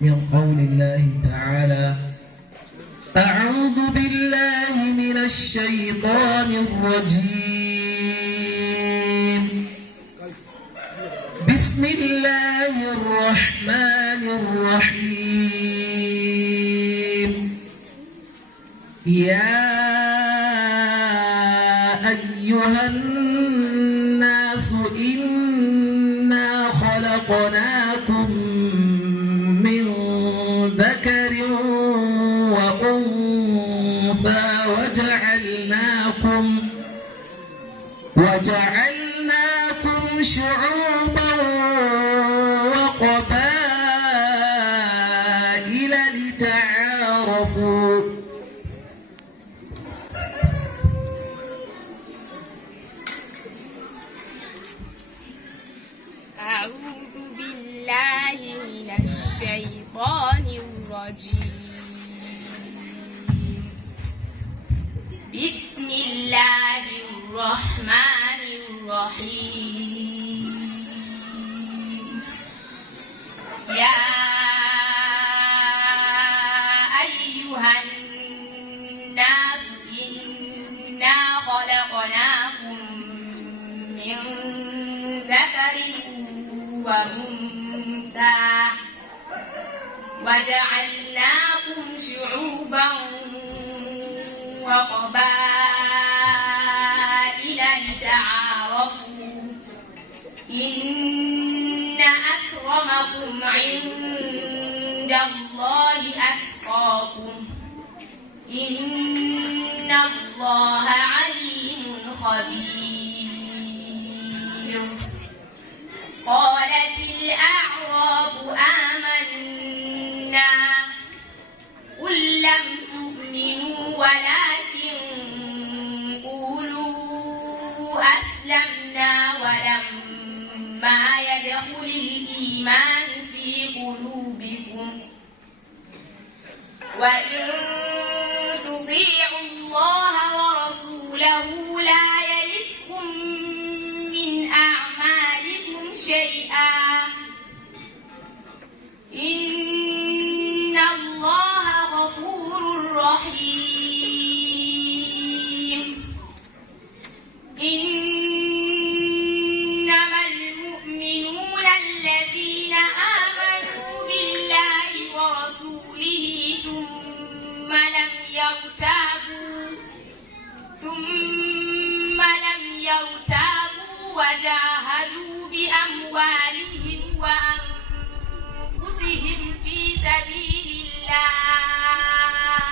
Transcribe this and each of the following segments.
من قول الله تعالى: أعوذ بالله من الشيطان الرجيم. بسم الله الرحمن الرحيم. يا أيها الناس إنا خلقناكم من ذكر وأنثى وجعلناكم شعوبا وقبائل لتعارفوا. أعوذ بالله من الشيطان الرجيم. بسم الله الرحمن الرحيم. يا أيها الناس إنا خلقناكم من ذكر وأنثى وجعلناكم شعوبا وقبائل لتعارفوا. إن أكرمكم عند الله أتقاكم. إن الله عليم خبير. قالت الأعراب آمنا قل لم تؤمنوا ولكن قولوا أسلمنا ولما يدخل الإيمان في قلوبكم وإن تطيعوا الله ورسوله لا يلتكم من أعمالكم شيئا إن الله غفور رحيم. إنما المؤمنون الذين آمنوا بالله ورسوله ثم لم يرتابوا وجاهدوا بأموالهم وأنفسهم في سبيل الله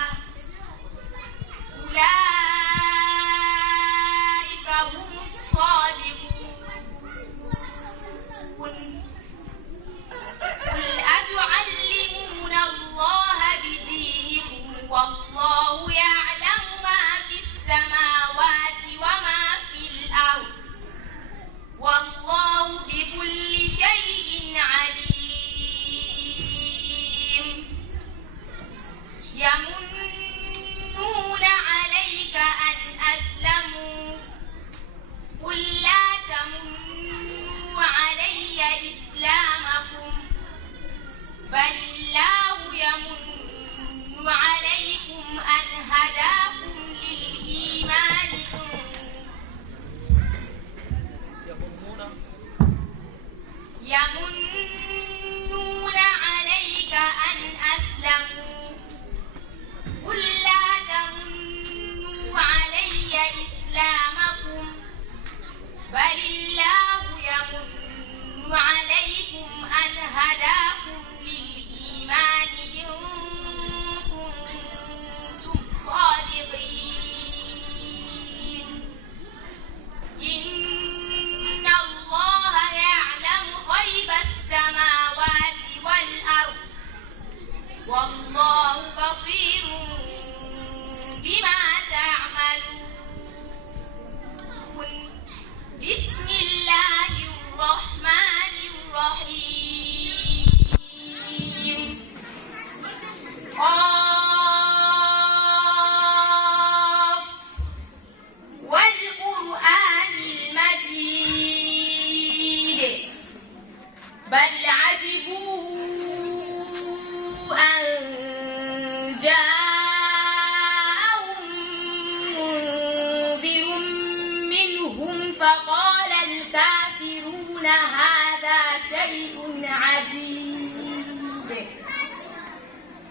عجيب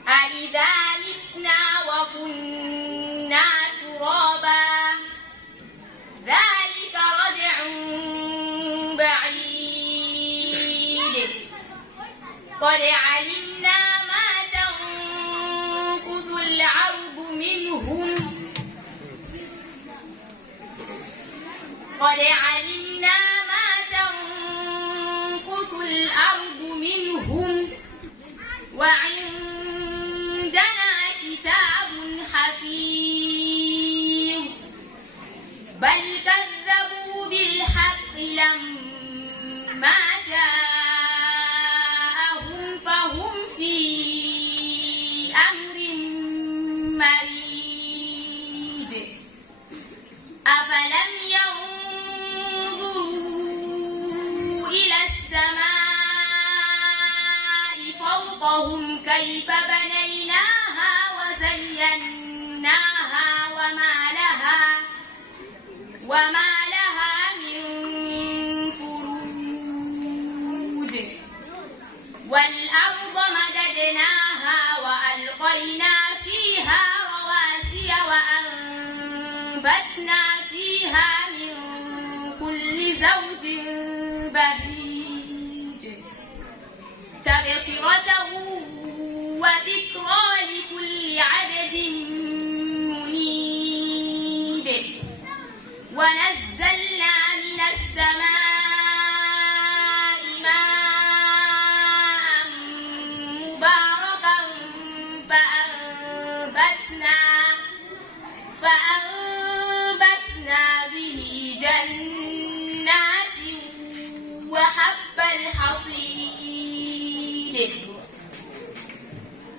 أإذا متنا وكنا ترابا ذلك رجع بعيد قد علمنا ما تنقص الأرض منهم قد علمنا ما تنقص الأرض منهم وعندنا كتاب حفيظ بل كذبوا بالحق لما جاءهم فهم في أمر مريج أفلم ينظروا إلى السماء فوقهم كيف بنيناها وزيناها وما لها من فروج والأرض مددناها وألقينا فيها رواسي وأنبتنا فيها من كل زوج بهيج تبصرة وذكرى لكل عبد منيب ونزلنا من السماء ماء مباركا فأنبتنا به جنات وحب الحصيد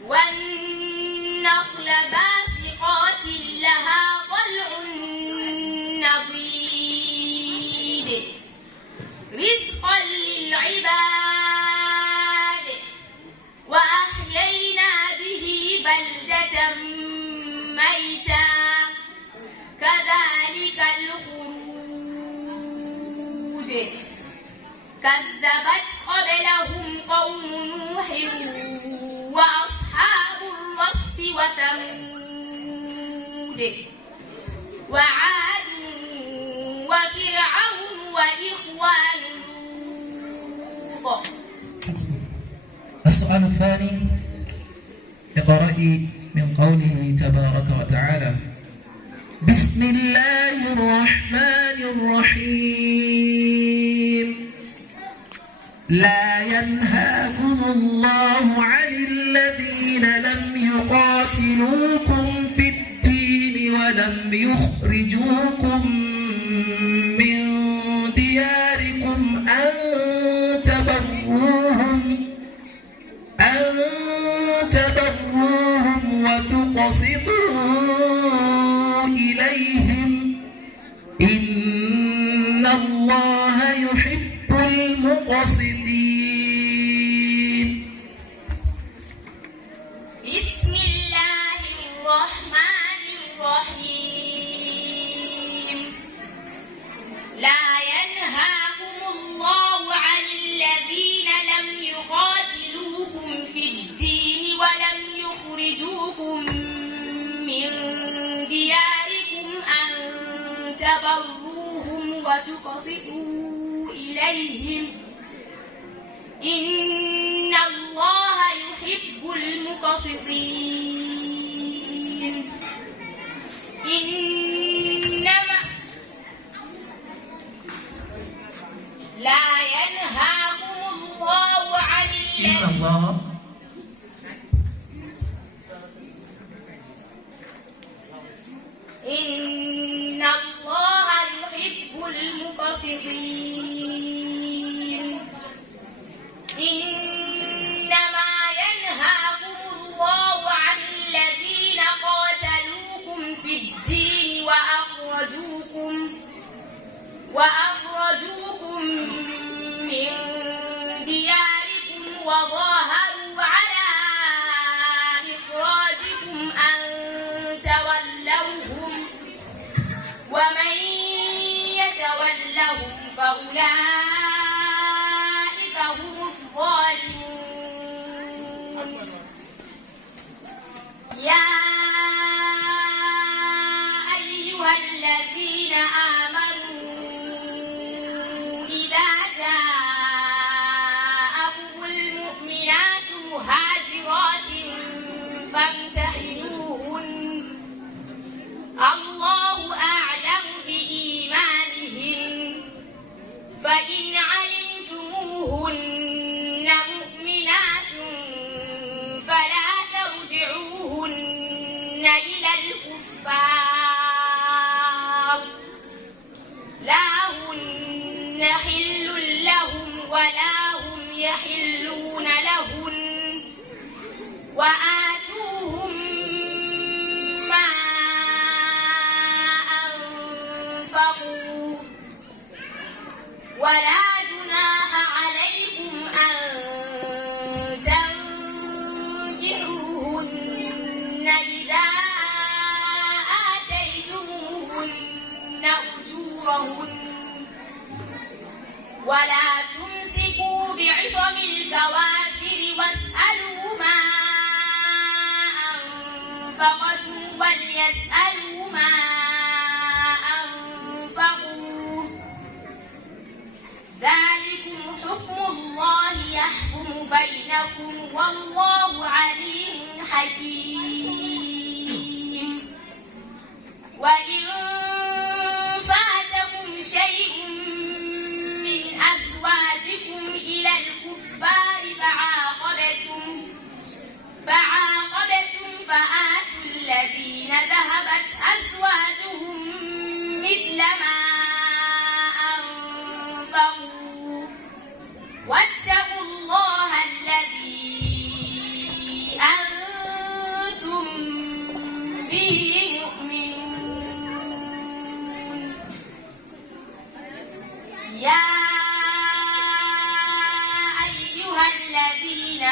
والنخل باسقات لها طلع نضيد رزقا للعباد وأحيينا به بلدة ميتا كذلك الخروج كذبت قبلهم قوم نوح وأصحاب الرس وثمود وعاد وفرعون وإخوان لوط. السؤال الثاني اقرأي من قوله تبارك وتعالى بسم الله الرحمن الرحيم لا ينهاكم الله عن الذين لم يقاتلوكم في الدين ولم يخرجوكم من دياركم أن تبروهم وتقسطوا إليهم إن الله يحب المقسطين. بسم الله الرحمن الرحيم لا ينهاكم الله عن الذين لم يقاتلوكم في الدين ولم يخرجوكم من دياركم أن تبروهم وتقسطوا إليهم إن الله يحب المقسطين. إنما لا ينهاكم الله عن إن الله يحب المقسطين. إنما ينهاكم الله عن الذين قاتلوكم في الدين وأخرجوكم من دياركم وظاهروا على إخراجكم أن تولوهم ومن يتولهم فأولئك هم الظالمون. ولا تمسكوا بعصم الكوافر واسألوا ما أنفقتم وليسألوا ما أنفقوا ذلكم حكم الله يحكم بينكم والله عليم حكيم وإن فاتكم شيء من أزواجكم إلى الكفار فعاقبتم فآتوا الذين ذهبت أزواجهم مثل ما أنفقوا واتقوا الله الذي أنتم به مؤمنون يا أيها الذين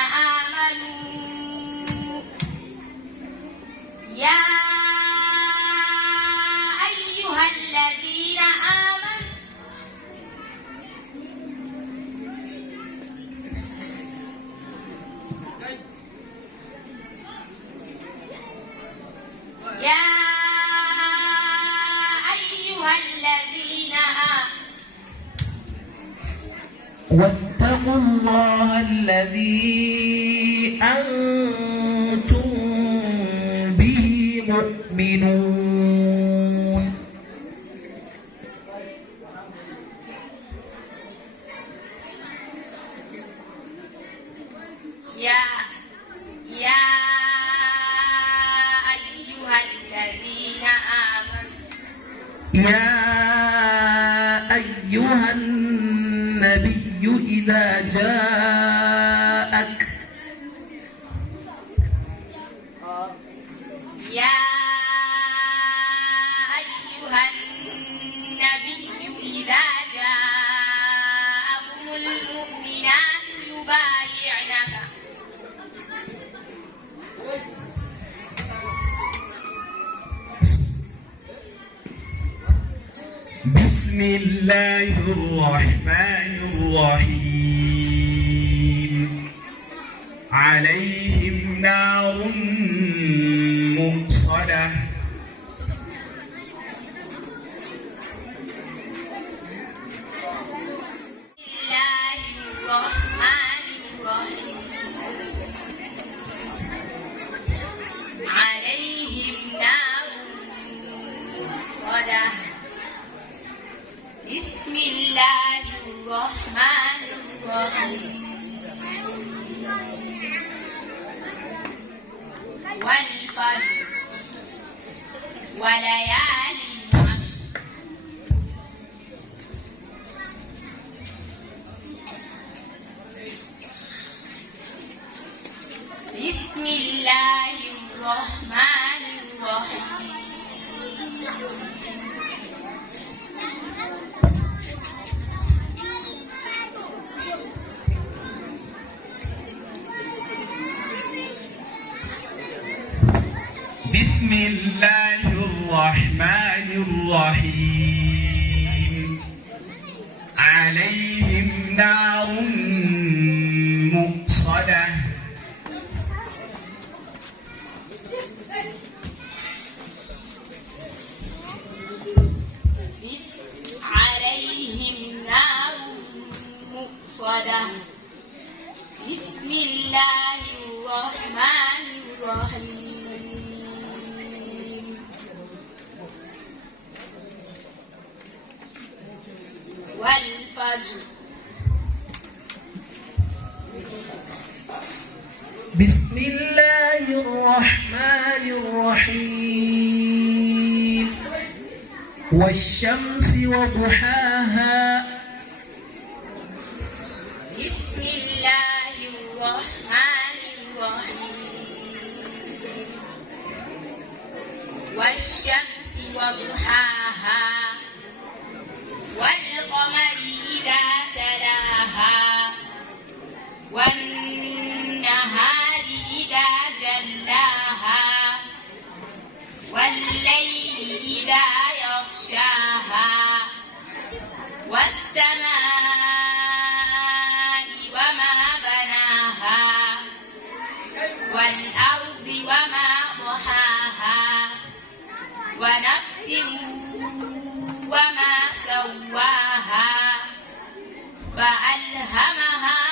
واتقوا الله الذي أنتم به مؤمنون يا أيها الذين آمنوا يا أيها النبي إذا جاءك يا أيها النبي إذا جاءكم المؤمنات يبايعنك بسم الله الرحمن الرحيم عليهم نار مؤصدة الله الرحمن الرحيم عليهم نار مؤصدة بسم الله الرحمن الرحيم والفجر وليال عشر بسم الله الرحمن الرحيم بسم الله الرحمن الرحيم عليهم نار مؤصدة عليهم نار مؤصدة بسم الله الرحمن الرحيم والفجر بسم الله الرحمن الرحيم والشمس وضحاها بسم الله الرحمن الرحيم والشمس وضحاها والقمر إذا تلاها والنهار إذا جلاها والليل إذا يغشاها والسماء والأرض وما ضحاها ونفس وما سواها فألهمها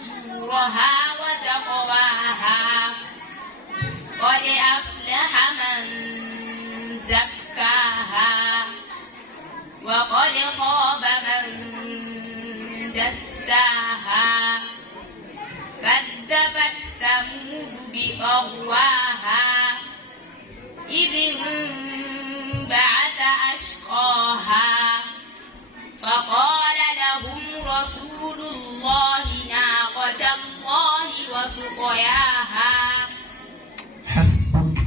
فجورها وتقواها قد أفلح من زكاها وقد خاب من دساها كذبت ثمود بطغواها إذ انبعث أشقاها فقال لهم رسول الله ناقة الله وسقياها. حسبك.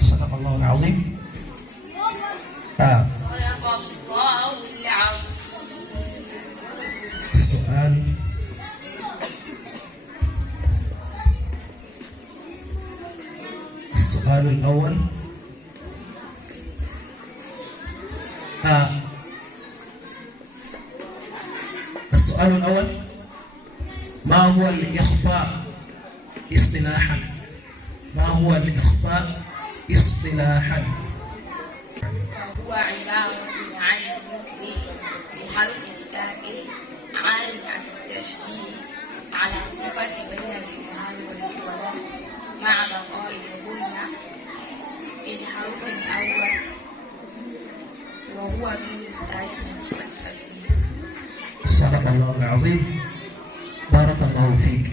صدق الله العظيم. صدق الله العظيم. السؤال الأول السؤال الأول ما هو الإخفاء اصطلاحا؟ ما هو الإخفاء اصطلاحا؟ هو عبارة عن النطق بحرف الساكن عارض عن التشديد على صفة بين الإبهام والولد مع بقاء الغنة في الحرف الأول وهو نون الساكنة والتنوين. صدق الله العظيم. بارك الله فيك.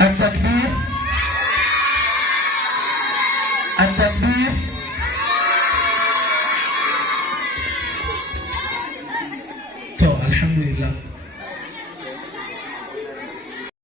التكبير.